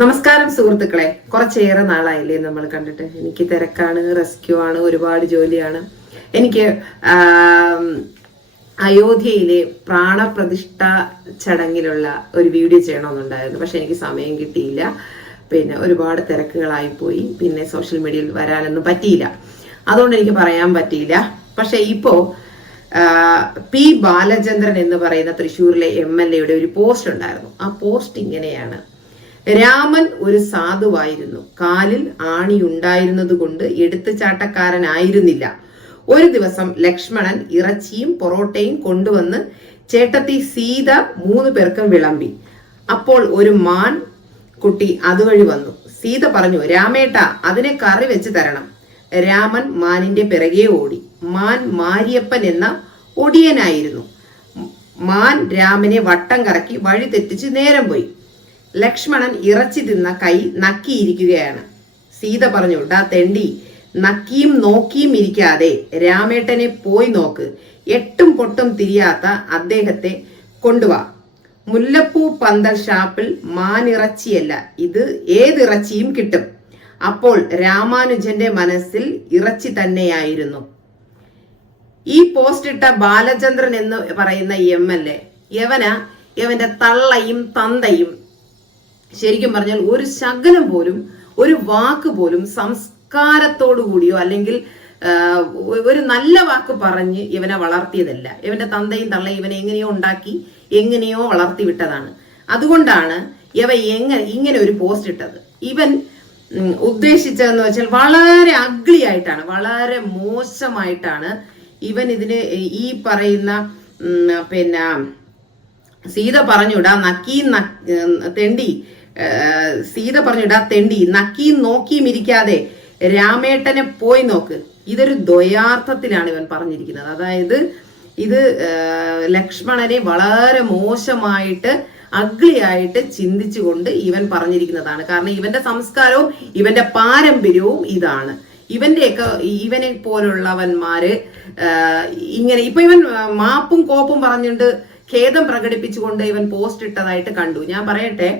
നമസ്കാരം സുഹൃത്തുക്കളെ. കുറച്ചേറെ നാളായില്ലേ നമ്മൾ കണ്ടിട്ട്. എനിക്ക് തിരക്കാണ് റെസ്ക്യൂ ആണ് ഒരുപാട് ജോലിയാണ്. എനിക്ക് അയോധ്യയിലെ പ്രാണപ്രതിഷ്ഠ ചടങ്ങിലുള്ള ഒരു വീഡിയോ ചെയ്യണമെന്നുണ്ടായിരുന്നു. പക്ഷെ എനിക്ക് സമയം കിട്ടിയില്ല. പിന്നെ ഒരുപാട് തിരക്കുകളായി പോയി. പിന്നെ സോഷ്യൽ മീഡിയയിൽ വരാനൊന്നും പറ്റിയില്ല. അതുകൊണ്ട് എനിക്ക് പറയാൻ പറ്റിയില്ല. പക്ഷെ ഇപ്പോ പി ബാലചന്ദ്രൻ എന്ന് പറയുന്ന തൃശ്ശൂരിലെ എം എൽ എയുടെ ഒരു പോസ്റ്റ് ഉണ്ടായിരുന്നു. ആ പോസ്റ്റ് ഇങ്ങനെയാണ്. രാമൻ ഒരു സാധുവായിരുന്നു. കാലിൽ ആണിയുണ്ടായിരുന്നത് കൊണ്ട് എടുത്തുചാട്ടക്കാരനായിരുന്നില്ല. ഒരു ദിവസം ലക്ഷ്മണൻ ഇറച്ചിയും പൊറോട്ടയും കൊണ്ടുവന്ന് ചേട്ടത്തി സീത മൂന്ന് പേർക്കും വിളമ്പി. അപ്പോൾ ഒരു മാൻ കുട്ടി അതുവഴി വന്നു. സീത പറഞ്ഞു രാമേട്ട അതിനെ കറി വെച്ച് തരണം. രാമൻ മാനിന്റെ പിറകെ ഓടി. മാൻ മാരിയപ്പൻ എന്ന ഒടിയനായിരുന്നു. മാൻ രാമനെ വട്ടം കറക്കി വഴി തെറ്റിച്ച് നേരം പോയി. ലക്ഷ്മണൻ ഇറച്ചി തിന്ന കൈ നക്കിയിരിക്കുകയാണ്. സീത പറഞ്ഞു ഡാ തെണ്ടി നക്കിയും നോക്കിയും ഇരിക്കാതെ രാമേട്ടനെ പോയി നോക്ക്. എട്ടും പൊട്ടും തിരിയാത്ത അദ്ദേഹത്തെ കൊണ്ടുവാ. മുല്ലപ്പൂ പന്തൽ ഷാപ്പിൽ മാനിറച്ചിയല്ല ഇത് ഏതിറച്ചിയും കിട്ടും. അപ്പോൾ രാമാനുജന്റെ മനസ്സിൽ ഇറച്ചി തന്നെയായിരുന്നു. ഈ പോസ്റ്റ് ഇട്ട ബാലചന്ദ്രൻ എന്ന് പറയുന്ന എം എൽ എ യവന തള്ളയും തന്തയും ശരിക്കും പറഞ്ഞാൽ ഒരു ശകലം പോലും ഒരു വാക്ക് പോലും സംസ്കാരത്തോടു കൂടിയോ അല്ലെങ്കിൽ ഒരു നല്ല വാക്ക് പറഞ്ഞ് ഇവനെ വളർത്തിയതല്ല. ഇവന്റെ തന്തയും തള്ളയും ഇവനെ എങ്ങനെയോ ഉണ്ടാക്കി എങ്ങനെയോ വളർത്തി വിട്ടതാണ്. അതുകൊണ്ടാണ് ഇവ എങ്ങനെ ഇങ്ങനെ ഒരു പോസ്റ്റ് ഇട്ടത്. ഇവൻ ഉദ്ദേശിച്ചതെന്ന് വെച്ചാൽ വളരെ അഗ്ലി ആയിട്ടാണ് വളരെ മോശമായിട്ടാണ് ഇവൻ ഇതിന് ഈ പറയുന്ന പിന്നെ സീത പറഞ്ഞുടാ നക്കി തെണ്ടി സീത പറഞ്ഞുടാ തെണ്ടി നക്കിയും നോക്കിയും ഇരിക്കാതെ രാമേട്ടനെ പോയി നോക്ക്. ഇതൊരു ദ്വയാർത്ഥത്തിലാണ് ഇവൻ പറഞ്ഞിരിക്കുന്നത്. അതായത് ഇത് ലക്ഷ്മണനെ വളരെ മോശമായിട്ട് അഗ്ലി ആയിട്ട് ചിന്തിച്ചുകൊണ്ട് ഇവൻ പറഞ്ഞിരിക്കുന്നതാണ്. കാരണം ഇവന്റെ സംസ്കാരവും ഇവന്റെ പാരമ്പര്യവും ഇതാണ്. ഇവന്റെയൊക്കെ ഇവനെ പോലുള്ളവന്മാര് ഇങ്ങനെ ഇപ്പൊ ഇവൻ മാപ്പും കോപ്പും പറഞ്ഞുകൊണ്ട് ഖേദം പ്രകടിപ്പിച്ചുകൊണ്ട് ഇവൻ പോസ്റ്റ് ഇട്ടതായിട്ട് കണ്ടു. ഞാൻ പറയട്ടെ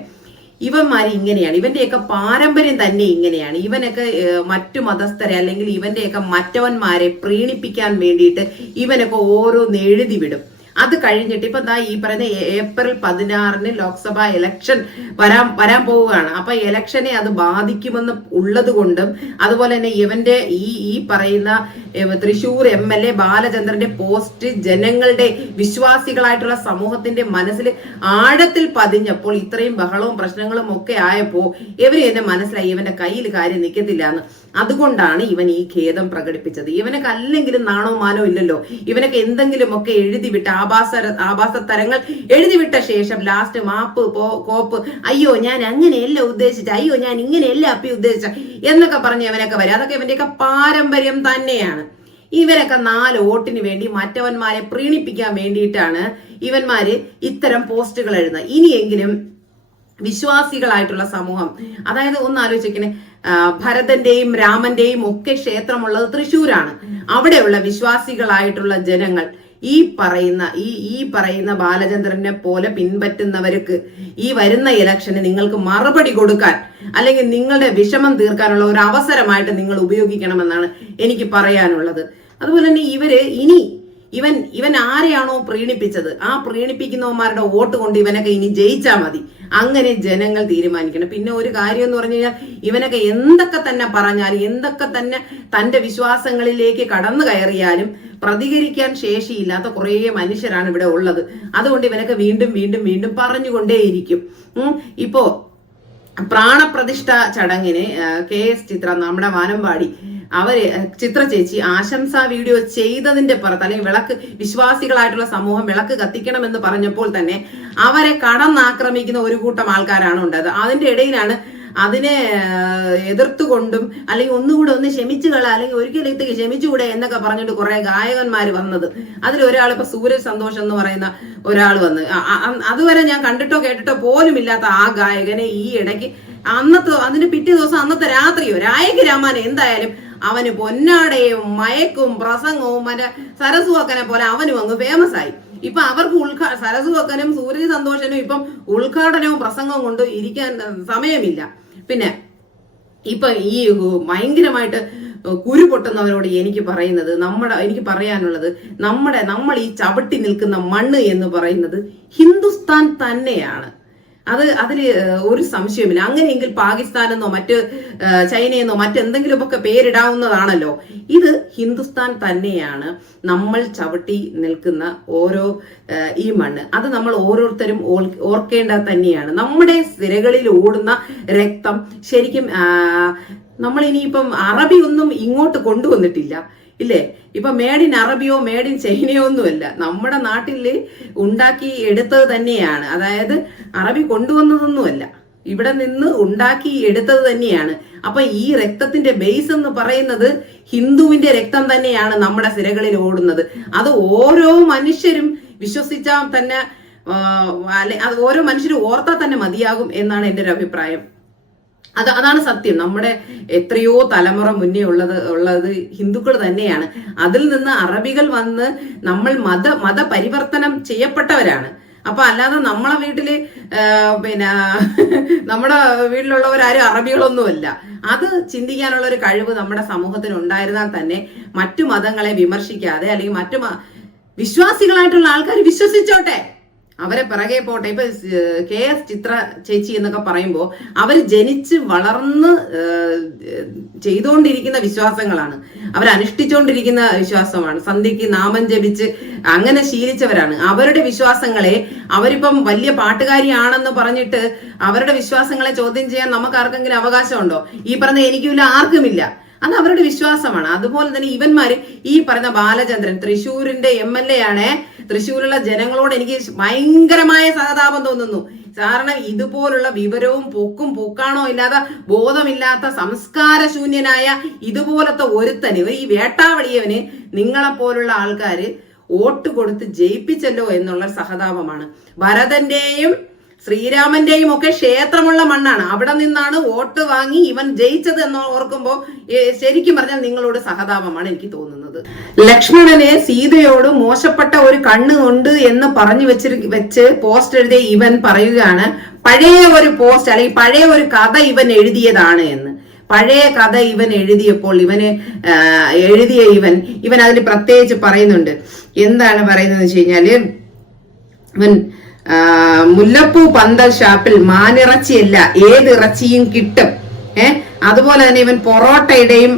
ഇവന്മാർ ഇങ്ങനെയാണ് ഇവന്റെയൊക്കെ പാരമ്പര്യം തന്നെ ഇങ്ങനെയാണ്. ഇവനൊക്കെ മറ്റു മതസ്ഥരെ അല്ലെങ്കിൽ ഇവന്റെയൊക്കെ മറ്റവന്മാരെ പ്രീണിപ്പിക്കാൻ വേണ്ടിയിട്ട് ഇവനൊക്കെ ഓരോന്ന് എഴുതി വിടും. അത് കഴിഞ്ഞിട്ട് ഇപ്പൊ എന്താ ഈ പറയുന്ന ഏപ്രിൽ പതിനാറിന് ലോക്സഭാ ഇലക്ഷൻ വരാൻ വരാൻ പോവുകയാണ്. അപ്പൊ ഇലക്ഷനെ അത് ബാധിക്കുമെന്ന് ഉള്ളത് കൊണ്ടും അതുപോലെ തന്നെ ഇവന്റെ ഈ ഈ പറയുന്ന തൃശൂർ എം എൽ എ ബാലചന്ദ്രന്റെ പോസ്റ്റ് ജനങ്ങളുടെ വിശ്വാസികളായിട്ടുള്ള സമൂഹത്തിന്റെ മനസ്സിൽ ആഴത്തിൽ പതിഞ്ഞപ്പോൾ ഇത്രയും ബഹളവും പ്രശ്നങ്ങളും ഒക്കെ ആയപ്പോ ഇവർ എന്നെ മനസ്സിലായി. ഇവന്റെ കയ്യിൽ കാര്യം നിൽക്കത്തില്ല എന്ന് അതുകൊണ്ടാണ് ഇവൻ ഈ ഖേദം പ്രകടിപ്പിച്ചത്. ഇവനൊക്കെ അല്ലെങ്കിലും നാണോ മാനോ ഇല്ലല്ലോ. ഇവനൊക്കെ എന്തെങ്കിലും ഒക്കെ എഴുതി വിട്ട് ആഭാസ ആഭാസ തരങ്ങൾ എഴുതി വിട്ട ശേഷം ലാസ്റ്റ് മാപ്പ് കോപ്പ് അയ്യോ ഞാൻ അങ്ങനെയല്ല ഉദ്ദേശിച്ച അയ്യോ ഞാൻ ഇങ്ങനെയല്ല അപ്പി ഉദ്ദേശിച്ച എന്നൊക്കെ പറഞ്ഞ് ഇവനൊക്കെ വരും. അതൊക്കെ ഇവന്റെയൊക്കെ പാരമ്പര്യം തന്നെയാണ്. ഇവരൊക്കെ നാല് വോട്ടിന് വേണ്ടി മറ്റവന്മാരെ പ്രീണിപ്പിക്കാൻ വേണ്ടിയിട്ടാണ് ഇവന്മാര് ഇത്തരം പോസ്റ്റുകൾ എഴുതുന്നത്. ഇനിയെങ്കിലും വിശ്വാസികളായിട്ടുള്ള സമൂഹം. അതായത് ഒന്ന് ആലോചിക്കണേ ഭരതന്റെയും രാമന്റെയും ഒക്കെ ക്ഷേത്രമുള്ളത് തൃശ്ശൂരാണ്. അവിടെയുള്ള വിശ്വാസികളായിട്ടുള്ള ജനങ്ങൾ ഈ പറയുന്ന ഈ ഈ പറയുന്ന ബാലചന്ദ്രനെ പോലെ പിൻപറ്റുന്നവർക്ക് ഈ വരുന്ന ഇലക്ഷന് നിങ്ങൾക്ക് മറുപടി കൊടുക്കാൻ അല്ലെങ്കിൽ നിങ്ങളുടെ വിഷമം തീർക്കാനുള്ള ഒരു അവസരമായിട്ട് നിങ്ങൾ ഉപയോഗിക്കണമെന്നാണ് എനിക്ക് പറയാനുള്ളത്. അതുപോലെ തന്നെ ഇവർ ഇനി ഇവൻ ഇവൻ ആരെയാണോ പ്രീണിപ്പിച്ചത്? ആ പ്രീണിപ്പിക്കുന്നവന്മാരുടെ വോട്ട് കൊണ്ട് ഇവനൊക്കെ ഇനി ജയിച്ചാൽ മതി. അങ്ങനെ ജനങ്ങൾ തീരുമാനിക്കണം. പിന്നെ ഒരു കാര്യം എന്ന് പറഞ്ഞു കഴിഞ്ഞാൽ ഇവനൊക്കെ എന്തൊക്കെ തന്നെ പറഞ്ഞാലും എന്തൊക്കെ തന്നെ തന്റെ വിശ്വാസങ്ങളിലേക്ക് കടന്നു കയറിയാലും പ്രതികരിക്കാൻ ശേഷിയില്ലാത്ത കുറേ മനുഷ്യരാണ് ഇവിടെ ഉള്ളത്. അതുകൊണ്ട് ഇവനൊക്കെ വീണ്ടും വീണ്ടും വീണ്ടും പറഞ്ഞുകൊണ്ടേയിരിക്കും. ഇപ്പോ പ്രാണപ്രതിഷ്ഠ ചടങ്ങിന് കെ എസ് ചിത്ര നമ്മുടെ വാനമ്പാടി അവർ ചിത്ര ചേച്ചി ആശംസാ വീഡിയോ ചെയ്തതിന്റെ പുറത്ത് അല്ലെങ്കിൽ വിളക്ക് വിശ്വാസികളായിട്ടുള്ള സമൂഹം വിളക്ക് കത്തിക്കണം എന്ന് പറഞ്ഞപ്പോൾ തന്നെ അവരെ കടന്നാക്രമിക്കുന്ന ഒരു കൂട്ടം ആൾക്കാരാണ് ഉണ്ടായത്. അതിന്റെ ഇടയിലാണ് അതിനെ എതിർത്തുകൊണ്ടും അല്ലെങ്കിൽ ഒന്നുകൂടെ ഒന്ന് ക്ഷമിച്ചുകള അല്ലെങ്കിൽ ഒരിക്കലേക്ക് ക്ഷമിച്ചുകൂടെ എന്നൊക്കെ പറഞ്ഞിട്ട് കുറെ ഗായകന്മാർ വന്നത്. അതിൽ ഒരാൾ ഇപ്പൊ സൂരജ് സന്തോഷം എന്ന് പറയുന്ന ഒരാൾ വന്ന്. അതുവരെ ഞാൻ കണ്ടിട്ടോ കേട്ടിട്ടോ പോലും ഇല്ലാത്ത ആ ഗായകനെ ഈ ഇടയ്ക്ക് അന്നത്തെ അതിന് പിറ്റേ ദിവസം അന്നത്തെ രാത്രിയോ രായക എന്തായാലും അവന് പൊന്നാടയും മയക്കും പ്രസംഗവും മറ്റേ സരസുവക്കനെ പോലെ അവനും അങ്ങ് ഫേമസ് ആയി. ഇപ്പൊ അവർക്ക് ഉദ്ഘാ സരസുവക്കനും സൂര്യ സന്തോഷനും ഇപ്പം ഉദ്ഘാടനവും പ്രസംഗവും കൊണ്ട് ഇരിക്കാൻ സമയമില്ല. പിന്നെ ഇപ്പൊ ഈ ഭയങ്കരമായിട്ട് കുരു പൊട്ടുന്നവരോട് എനിക്ക് പറയുന്നത് നമ്മുടെ എനിക്ക് പറയാനുള്ളത് നമ്മുടെ നമ്മൾ ഈ ചവിട്ടി നിൽക്കുന്ന മണ്ണ് എന്ന് പറയുന്നത് ഹിന്ദുസ്ഥാൻ തന്നെയാണ്. അത് അതിൽ ഒരു സംശയമില്ല അങ്ങനെയെങ്കിൽ പാകിസ്ഥാനെന്നോ മറ്റ് ചൈനയെന്നോ മറ്റെന്തെങ്കിലുമൊക്കെ പേരിടാവുന്നതാണല്ലോ. ഇത് ഹിന്ദുസ്ഥാൻ തന്നെയാണ് നമ്മൾ ചവിട്ടി നിൽക്കുന്ന ഓരോ ഈ മണ്ണ്. അത് നമ്മൾ ഓരോരുത്തരും ഓർക്കേണ്ടത് തന്നെയാണ്. നമ്മുടെ സിരകളിൽ ഓടുന്ന രക്തം ശരിക്കും നമ്മൾ ഇനിയിപ്പം അറബി ഒന്നും ഇങ്ങോട്ട് കൊണ്ടുവന്നിട്ടില്ല. ഇല്ലേ? ഇപ്പൊ മേഡ് ഇൻ അറബിയോ മേഡ് ഇൻ ചൈനയോ ഒന്നുമല്ല. നമ്മുടെ നാട്ടിൽ ഉണ്ടാക്കി എടുത്തത് തന്നെയാണ്. അതായത് അറബി കൊണ്ടുവന്നതൊന്നുമല്ല. ഇവിടെ നിന്ന് ഉണ്ടാക്കി എടുത്തത് തന്നെയാണ്. അപ്പൊ ഈ രക്തത്തിന്റെ ബേസ് എന്ന് പറയുന്നത് ഹിന്ദുവിന്റെ രക്തം തന്നെയാണ് നമ്മുടെ സിരകളിൽ ഓടുന്നത്. അത് ഓരോ മനുഷ്യരും വിശ്വസിച്ചാൽ തന്നെ അല്ലെ അത് ഓരോ മനുഷ്യരും ഓർത്താൽ തന്നെ മതിയാകും എന്നാണ് എന്റെ ഒരു അഭിപ്രായം. അത് അതാണ് സത്യം. നമ്മുടെ എത്രയോ തലമുറ മുന്നേ ഉള്ളത് ഉള്ളത് ഹിന്ദുക്കൾ തന്നെയാണ്. അതിൽ നിന്ന് അറബികൾ വന്ന് നമ്മൾ മത മതപരിവർത്തനം ചെയ്യപ്പെട്ടവരാണ്. അപ്പൊ അല്ലാതെ നമ്മളെ വീട്ടിൽ പിന്നെ നമ്മുടെ വീട്ടിലുള്ളവരാരും അറബികളൊന്നുമല്ല. അത് ചിന്തിക്കാനുള്ള ഒരു കഴിവ് നമ്മുടെ സമൂഹത്തിന് ഉണ്ടായിരുന്നാൽ തന്നെ മറ്റു മതങ്ങളെ വിമർശിക്കാതെ അല്ലെങ്കിൽ മറ്റു വിശ്വാസികളായിട്ടുള്ള ആൾക്കാർ വിശ്വസിച്ചോട്ടെ. അവരെ പിറകെ പോട്ടെ. ഇപ്പൊ കെ എസ് ചിത്ര ചേച്ചി എന്നൊക്കെ പറയുമ്പോൾ അവർ ജനിച്ച് വളർന്ന് ചെയ്തുകൊണ്ടിരിക്കുന്ന വിശ്വാസങ്ങളാണ്. അവർ അനുഷ്ഠിച്ചുകൊണ്ടിരിക്കുന്ന വിശ്വാസമാണ്. സന്ധ്യക്ക് നാമം ജപിച്ച് അങ്ങനെ ശീലിച്ചവരാണ്. അവരുടെ വിശ്വാസങ്ങളെ അവരിപ്പം വലിയ പാട്ടുകാരിയാണെന്ന് പറഞ്ഞിട്ട് അവരുടെ വിശ്വാസങ്ങളെ ചോദ്യം ചെയ്യാൻ നമുക്ക് ആർക്കെങ്കിലും അവകാശമുണ്ടോ? ഈ പറഞ്ഞ എനിക്കില്ല ആർക്കുമില്ല. അത് അവരുടെ വിശ്വാസമാണ്. അതുപോലെ തന്നെ ഇവന്മാര് ഈ പറഞ്ഞ ബാലചന്ദ്രൻ തൃശ്ശൂരിന്റെ എം എൽ എ ആണ്. തൃശ്ശൂരുള്ള ജനങ്ങളോട് എനിക്ക് ഭയങ്കരമായ സഹതാപം തോന്നുന്നു. കാരണം ഇതുപോലുള്ള വിവരവും പൊക്കും പൊക്കാണോ ഇല്ലാതെ ബോധമില്ലാത്ത സംസ്കാര ശൂന്യനായ ഇതുപോലത്തെ ഒരുത്തന് ഈ വേട്ടാവളിയവന് നിങ്ങളെപ്പോലുള്ള ആൾക്കാർ വോട്ട് കൊടുത്ത് ജയിപ്പിച്ചല്ലോ എന്നുള്ള സഹതാപമാണ്. ഭരതന്റെയും ശ്രീരാമന്റെയും ഒക്കെ ക്ഷേത്രമുള്ള മണ്ണാണ്. അവിടെ നിന്നാണ് വോട്ട് വാങ്ങി ഇവൻ ജയിച്ചത് എന്ന് ഓർക്കുമ്പോൾ ശരിക്കും പറഞ്ഞാൽ നിങ്ങളോട് സഹതാപമാണ് എനിക്ക് തോന്നുന്നത്. ലക്ഷ്മണനെ സീതയോട് മോശപ്പെട്ട ഒരു കണ്ണ് ഉണ്ട് എന്ന് പറഞ്ഞു വെച്ച് വെച്ച് പോസ്റ്റ് എഴുതിയ ഇവൻ പറയുകയാണ് പഴയ ഒരു പോസ്റ്റ് അല്ലെങ്കിൽ പഴയ ഒരു കഥ ഇവൻ എഴുതിയതാണ് എന്ന്. പഴയ കഥ ഇവൻ എഴുതിയപ്പോൾ ഇവന് എഴുതിയ ഇവൻ ഇവൻ അതിൽ പ്രത്യേകിച്ച് പറയുന്നുണ്ട്. എന്താണ് പറയുന്നത് വെച്ച് കഴിഞ്ഞാൽ ഇവൻ മുല്ലപ്പൂ പന്തൽ ഷാപ്പിൽ മാനിറച്ചിയല്ല ഏത് ഇറച്ചിയും കിട്ടും. ഏഹ് അതുപോലെ തന്നെ ഇവൻ പൊറോട്ടയുടെയും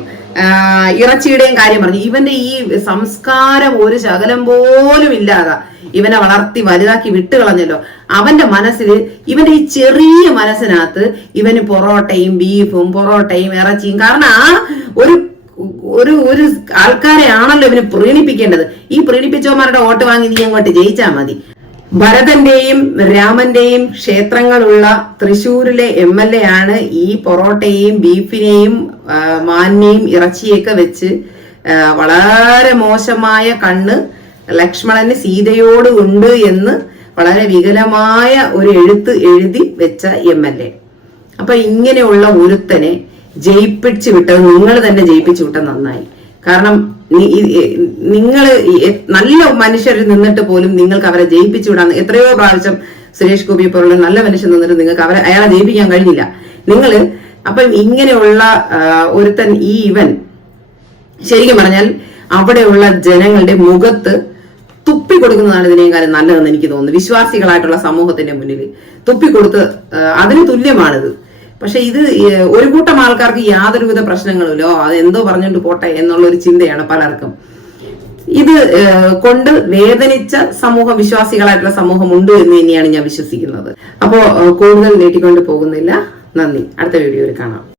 ഇറച്ചിയുടെയും കാര്യം പറഞ്ഞു. ഇവന്റെ ഈ സംസ്കാരം ഒരു ശകലം പോലും ഇല്ലാതെ. ഇവനെ വളർത്തി വലുതാക്കി വിട്ടുകളഞ്ഞല്ലോ അവന്റെ മനസ്സിൽ ഇവന്റെ ഈ ചെറിയ മനസ്സിനകത്ത് ഇവന് പൊറോട്ടയും ബീഫും പൊറോട്ടയും ഇറച്ചിയും. കാരണം ആ ഒരു ഒരു ഒരു ആൾക്കാരെ ആണല്ലോ ഇവന് പ്രീണിപ്പിക്കേണ്ടത്. ഈ പ്രീണിപ്പിച്ചവന്മാരുടെ വോട്ട് വാങ്ങി നീ അങ്ങോട്ട് ജയിച്ചാൽ മതി. ഭരതന്റെയും രാമന്റെയും ക്ഷേത്രങ്ങളുള്ള തൃശൂരിലെ എം എൽ എ ആണ് ഈ പൊറോട്ടയെയും ബീഫിനെയും മാന്യയും ഇറച്ചിയൊക്കെ വെച്ച് വളരെ മോശമായ കണ്ണ് ലക്ഷ്മണന് സീതയോട് ഉണ്ട് എന്ന് വളരെ വികലമായ ഒരു എഴുത്ത് എഴുതി വെച്ച എം എൽ എ അപ്പൊ ഇങ്ങനെയുള്ള ഒരുത്തനെ ജയിപ്പിച്ചു വിട്ടത് നിങ്ങൾ തന്നെ ജയിപ്പിച്ചു വിട്ടത് നന്നായി. കാരണം നിങ്ങൾ നല്ല മനുഷ്യരിൽ നിന്നിട്ട് പോലും നിങ്ങൾക്ക് അവരെ ജയിപ്പിച്ചു വിടാൻ എത്രയോ പ്രാവശ്യം സുരേഷ് ഗോപിയെ പോലുള്ള നല്ല മനുഷ്യൻ നിന്നിട്ട് നിങ്ങൾക്ക് അവരെ അയാളെ ജയിപ്പിക്കാൻ കഴിഞ്ഞില്ല. നിങ്ങൾ അപ്പം ഇങ്ങനെയുള്ള ഒരുത്തൻ ഈ ഇവൻ ശരിക്കും പറഞ്ഞാൽ അവിടെയുള്ള ജനങ്ങളുടെ മുഖത്ത് തുപ്പി കൊടുക്കുന്നതാണ് ഇതിനേക്കാളും നല്ലതെന്ന് എനിക്ക് തോന്നുന്നു. വിശ്വാസികളായിട്ടുള്ള സമൂഹത്തിന്റെ മുന്നിൽ തുപ്പി കൊടുത്ത് അതിന് തുല്യമാണിത്. പക്ഷെ ഇത് ഒരു കൂട്ടം ആൾക്കാർക്ക് യാതൊരുവിധ പ്രശ്നങ്ങളുമില്ലോ. അത് എന്തോ പറഞ്ഞുകൊണ്ട് പോട്ടെ എന്നുള്ള ഒരു ചിന്തയാണ് പലർക്കും. ഇത് കൊണ്ട് വേദനിച്ച സമൂഹ വിശ്വാസികളായിട്ടുള്ള സമൂഹം ഉണ്ട് എന്ന് തന്നെയാണ് ഞാൻ വിശ്വസിക്കുന്നത്. അപ്പോൾ കൂടുതൽ നീട്ടിക്കൊണ്ട് പോകുന്നില്ല. നന്ദി. അടുത്ത വീഡിയോയിൽ കാണാം.